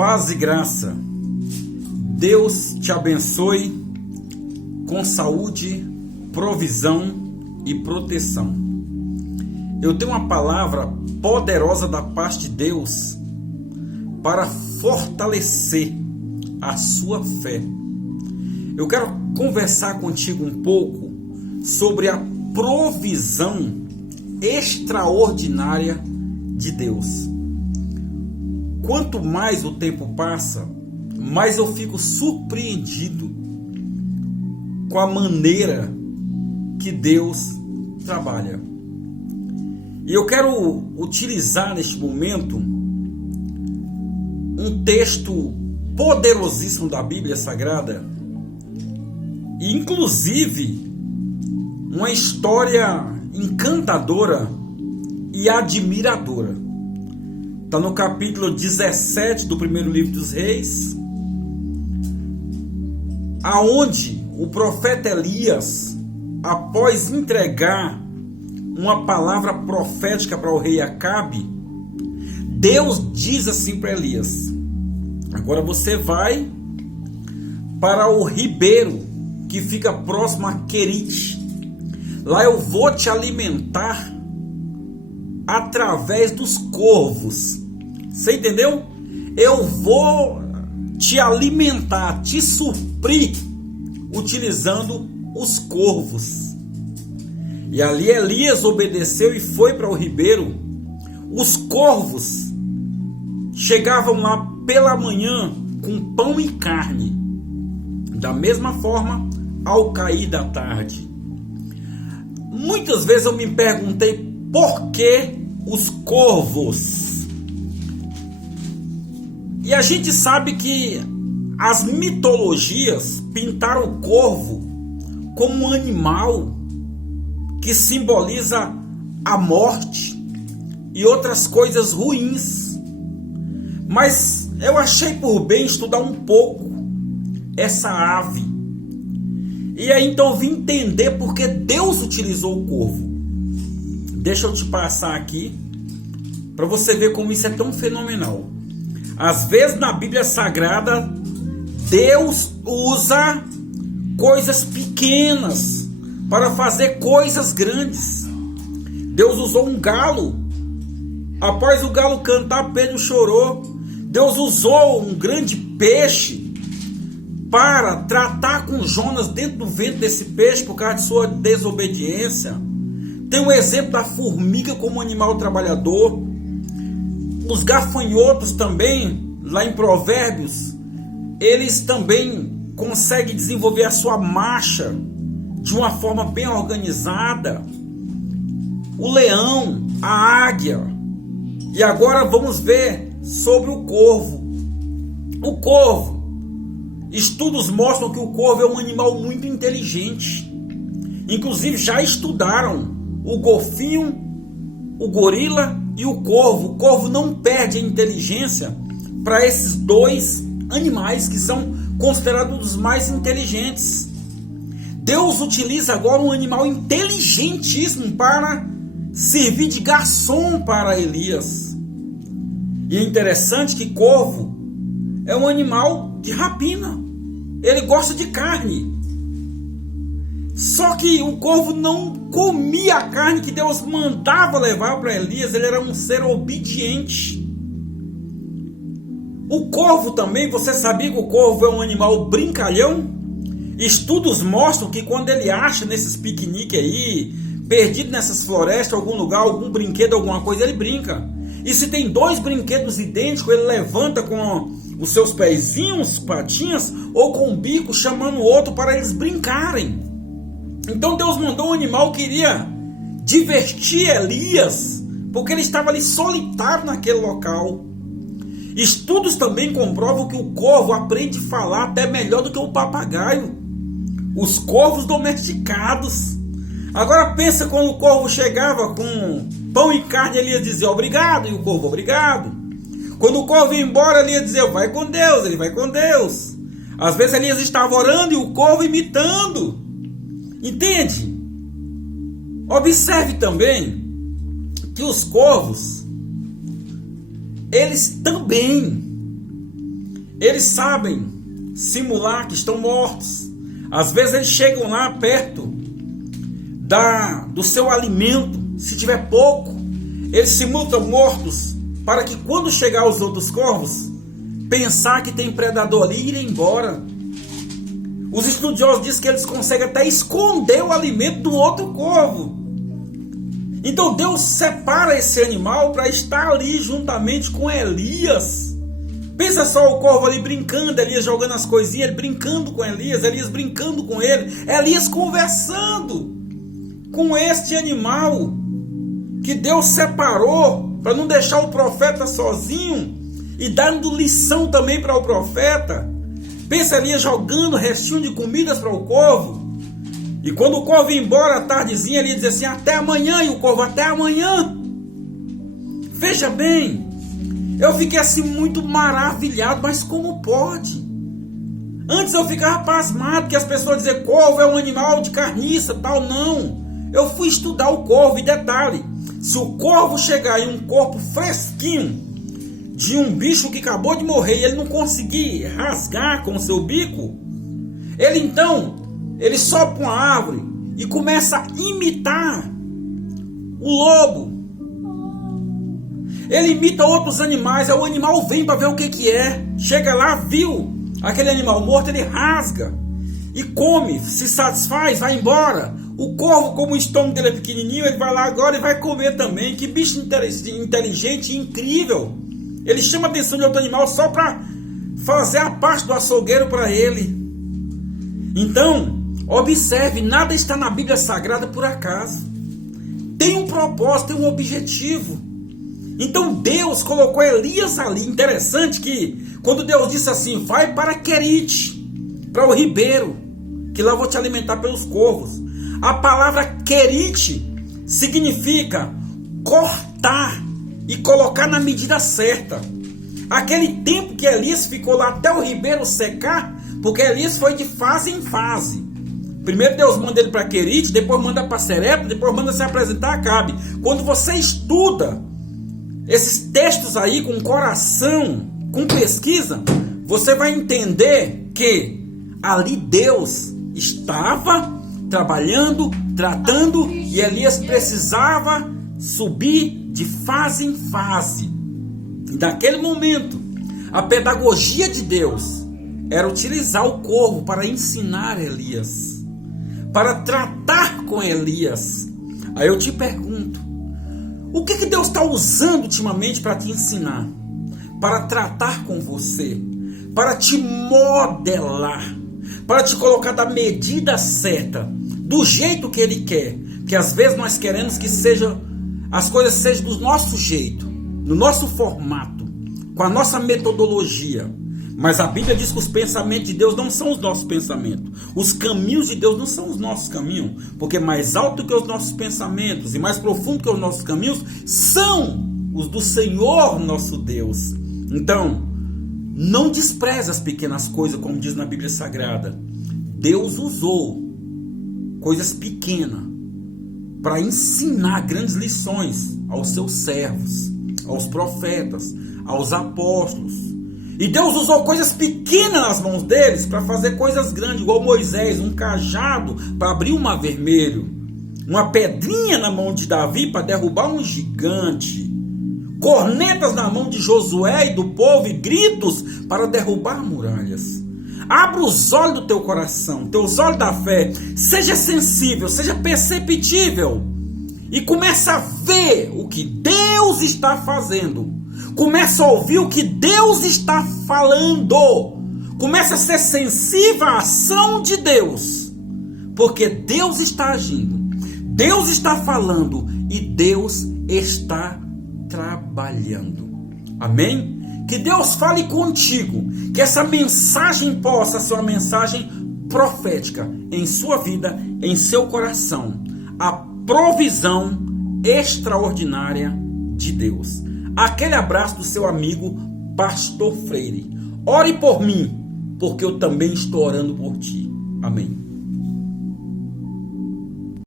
Paz e graça. Deus te abençoe com saúde, provisão e proteção. Eu tenho uma palavra poderosa da parte de Deus para fortalecer a sua fé. Eu quero conversar contigo um pouco sobre a provisão extraordinária de Deus. Quanto mais o tempo passa, mais eu fico surpreendido com a maneira que Deus trabalha. E eu quero utilizar neste momento um texto poderosíssimo da Bíblia Sagrada, e inclusive uma história encantadora e admiradora. Está no capítulo 17 do primeiro livro dos Reis, aonde o profeta Elias, após entregar uma palavra profética para o rei Acabe, Deus diz assim para Elias: agora você vai para o ribeiro que fica próximo a Querite. Lá eu vou te alimentar através dos corvos. Você entendeu? Eu vou te alimentar, te suprir utilizando os corvos. E ali Elias obedeceu e foi para o ribeiro. Os corvos chegavam lá pela manhã com pão e carne. Da mesma forma, ao cair da tarde. Muitas vezes eu me perguntei por que os corvos. E a gente sabe que as mitologias pintaram o corvo como um animal que simboliza a morte e outras coisas ruins. Mas eu achei por bem estudar um pouco essa ave. E aí então eu vim entender porque Deus utilizou o corvo. Deixa eu te passar aqui para você ver como isso é tão fenomenal. Às vezes na Bíblia Sagrada Deus usa coisas pequenas para fazer coisas grandes. Deus usou um galo. Após o galo cantar, Pedro chorou. Deus usou um grande peixe para tratar com Jonas dentro do ventre desse peixe por causa de sua desobediência. Tem um exemplo da formiga como animal trabalhador. Os gafanhotos também, lá em Provérbios, eles também conseguem desenvolver a sua marcha de uma forma bem organizada. O leão, a águia. E agora vamos ver sobre o corvo. O corvo. Estudos mostram que o corvo é um animal muito inteligente. Inclusive já estudaram o golfinho, o gorila e o corvo. O corvo não perde a inteligência para esses dois animais que são considerados os mais inteligentes. Deus utiliza agora um animal inteligentíssimo para servir de garçom para Elias. E é interessante que corvo é um animal de rapina. Ele gosta de carne. Só que o corvo não comia a carne que Deus mandava levar para Elias. Ele era um ser obediente. O corvo também, você sabia que o corvo é um animal brincalhão? Estudos mostram que quando ele acha nesses piqueniques aí, perdido nessas florestas, algum lugar, algum brinquedo, alguma coisa, ele brinca. E se tem dois brinquedos idênticos, ele levanta com os seus pezinhos, patinhas, ou com o bico, chamando o outro para eles brincarem. Então Deus mandou um animal que iria divertir Elias, porque ele estava ali solitário naquele local. Estudos também comprovam que o corvo aprende a falar até melhor do que o papagaio. Os corvos domesticados. Agora pensa quando o corvo chegava com pão e carne, ele ia dizer obrigado, e o corvo obrigado. Quando o corvo ia embora, ele ia dizer vai com Deus, ele vai com Deus. Às vezes Elias estava orando e o corvo imitando. Entende? Observe também que os corvos, eles também eles sabem simular que estão mortos. Às vezes eles chegam lá perto do seu alimento, se tiver pouco, eles simulam mortos, para que quando chegar os outros corvos, pensar que tem predador ali e ir embora. Os estudiosos dizem que eles conseguem até esconder o alimento do outro corvo. Então Deus separa esse animal para estar ali juntamente com Elias. Pensa só, o corvo ali brincando, Elias jogando as coisinhas, ele brincando com Elias brincando com ele, Elias conversando com este animal que Deus separou para não deixar o profeta sozinho e dando lição também para o profeta. Pensa Elias jogando restinho de comidas para o corvo. E quando o corvo ia embora à tardezinha, ele dizia assim: até amanhã. E o corvo: até amanhã. Veja bem, eu fiquei assim muito maravilhado. Mas como pode? Antes eu ficava pasmado que as pessoas diziam: corvo é um animal de carniça, tal. Não, eu fui estudar o corvo. E detalhe, se o corvo chegar em um corpo fresquinho de um bicho que acabou de morrer e ele não conseguir rasgar com o seu bico, ele sobe para uma árvore e começa a imitar o lobo. Ele imita outros animais, aí o animal vem para ver o que é. Chega lá, viu aquele animal morto, ele rasga e come, se satisfaz, vai embora. O corvo, como o estômago dele é pequenininho, ele vai lá agora e vai comer também. Que bicho inteligente e incrível. Ele chama a atenção de outro animal só para fazer a parte do açougueiro para ele. Então, observe, nada está na Bíblia Sagrada por acaso. Tem um propósito, tem um objetivo. Então Deus colocou Elias ali. Interessante que quando Deus disse assim: vai para Querite, para o ribeiro, que lá eu vou te alimentar pelos corvos. A palavra Querite significa cortar e colocar na medida certa. Aquele tempo que Elias ficou lá até o ribeiro secar, porque Elias foi de fase em fase. Primeiro Deus manda ele para Querite, depois manda para Serepta, depois manda se apresentar a Acabe. Quando você estuda esses textos aí com coração, com pesquisa, você vai entender que ali Deus estava trabalhando, tratando, e Elias precisava subir de fase em fase. E naquele momento, a pedagogia de Deus era utilizar o corvo para ensinar Elias, para tratar com Elias. Aí eu te pergunto, o que Deus está usando ultimamente para te ensinar? Para tratar com você, para te modelar, para te colocar da medida certa, do jeito que Ele quer. Porque às vezes nós queremos que as coisas sejam do nosso jeito, no nosso formato, com a nossa metodologia. Mas a Bíblia diz que os pensamentos de Deus não são os nossos pensamentos. Os caminhos de Deus não são os nossos caminhos. Porque mais alto que os nossos pensamentos e mais profundo que os nossos caminhos são os do Senhor nosso Deus. Então, não despreze as pequenas coisas, como diz na Bíblia Sagrada. Deus usou coisas pequenas para ensinar grandes lições aos seus servos, aos profetas, aos apóstolos. E Deus usou coisas pequenas nas mãos deles para fazer coisas grandes, igual Moisés, um cajado para abrir o mar vermelho, uma pedrinha na mão de Davi para derrubar um gigante, cornetas na mão de Josué e do povo e gritos para derrubar muralhas. Abra os olhos do teu coração, teus olhos da fé, seja sensível, seja perceptível e começa a ver o que Deus está fazendo. Começa a ouvir o que Deus está falando. Começa a ser sensível à ação de Deus. Porque Deus está agindo. Deus está falando. E Deus está trabalhando. Amém? Que Deus fale contigo. Que essa mensagem possa ser uma mensagem profética em sua vida, em seu coração. A provisão extraordinária de Deus. Aquele abraço do seu amigo Pastor Freire. Ore por mim, porque eu também estou orando por ti. Amém.